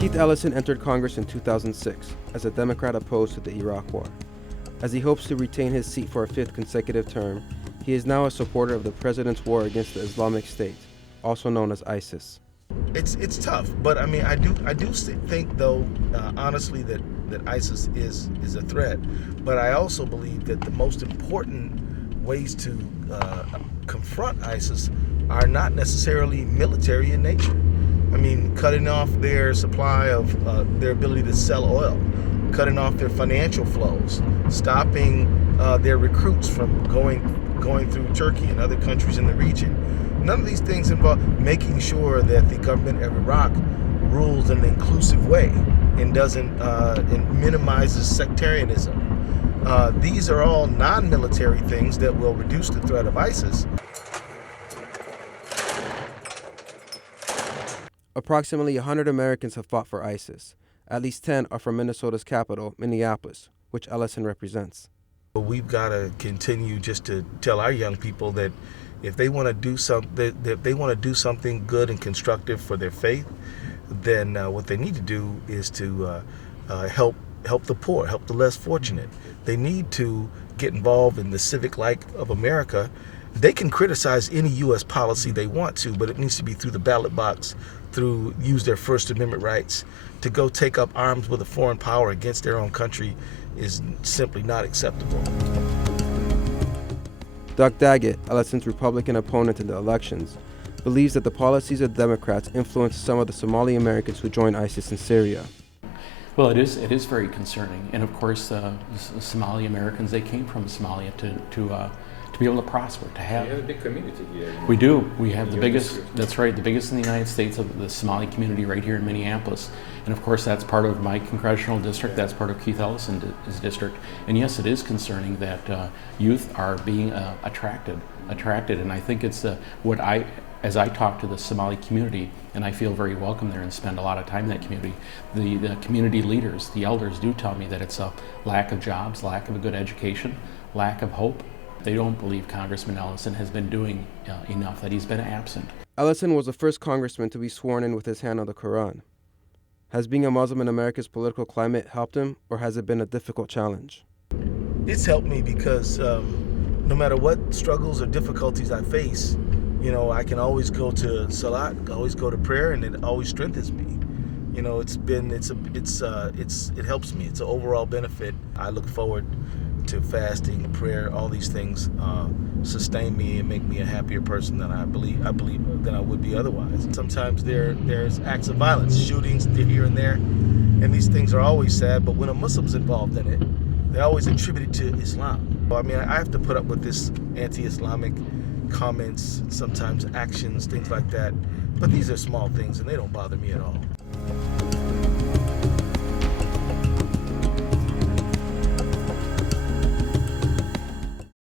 Keith Ellison entered Congress in 2006 as a Democrat opposed to the Iraq War. As he hopes to retain his seat for a fifth consecutive term, he is now a supporter of the president's war against the Islamic State, also known as ISIS. It's tough, but I mean, I do think though, honestly, that ISIS is a threat. But I also believe that the most important ways to confront ISIS are not necessarily military in nature. I mean, cutting off their supply of their ability to sell oil, cutting off their financial flows, stopping their recruits from going through Turkey and other countries in the region. None of these things involve making sure that the government of Iraq rules in an inclusive way and doesn't and minimizes sectarianism. These are all non-military things that will reduce the threat of ISIS. Approximately 100 Americans have fought for ISIS. At least 10 are from Minnesota's capital, Minneapolis, which Ellison represents. We've got to continue just to tell our young people that if they want to do something good and constructive for their faith, then what they need to do is to help the poor, help the less fortunate. They need to get involved in the civic life of America. They can criticize any U.S. policy they want to, but it needs to be through the ballot box, use their First Amendment rights. To go take up arms with a foreign power against their own country is simply not acceptable. Daggett, Ellison's Republican opponent in the elections, believes that the policies of Democrats influenced some of the Somali Americans who joined ISIS in Syria. Well, it is very concerning, and of course, the Somali Americans, they came from Somalia to be able to prosper, to have. You have a big community here. We do. We have the biggest. That's right, the biggest in the United States of the Somali community right here in Minneapolis, and of course, that's part of my congressional district. That's part of Keith Ellison's district, and yes, it is concerning that youth are being attracted, and I think it's as I talk to the Somali community, and I feel very welcome there and spend a lot of time in that community, the community leaders, the elders do tell me that it's a lack of jobs, lack of a good education, lack of hope. They don't believe Congressman Ellison has been doing enough, that he's been absent. Ellison was the first congressman to be sworn in with his hand on the Quran. Has being a Muslim in America's political climate helped him, or has it been a difficult challenge? It's helped me because no matter what struggles or difficulties I face, I can always go to Salat, always go to prayer, and it always strengthens me. It helps me. It's an overall benefit. I look forward to fasting, prayer, all these things sustain me and make me a happier person than I believe than I would be otherwise. Sometimes there's acts of violence, shootings here and there, and these things are always sad, but when a Muslim's involved in it, they always attribute it to Islam. I mean, I have to put up with this anti-Islamic comments, sometimes actions, things like that, but these are small things and they don't bother me at all.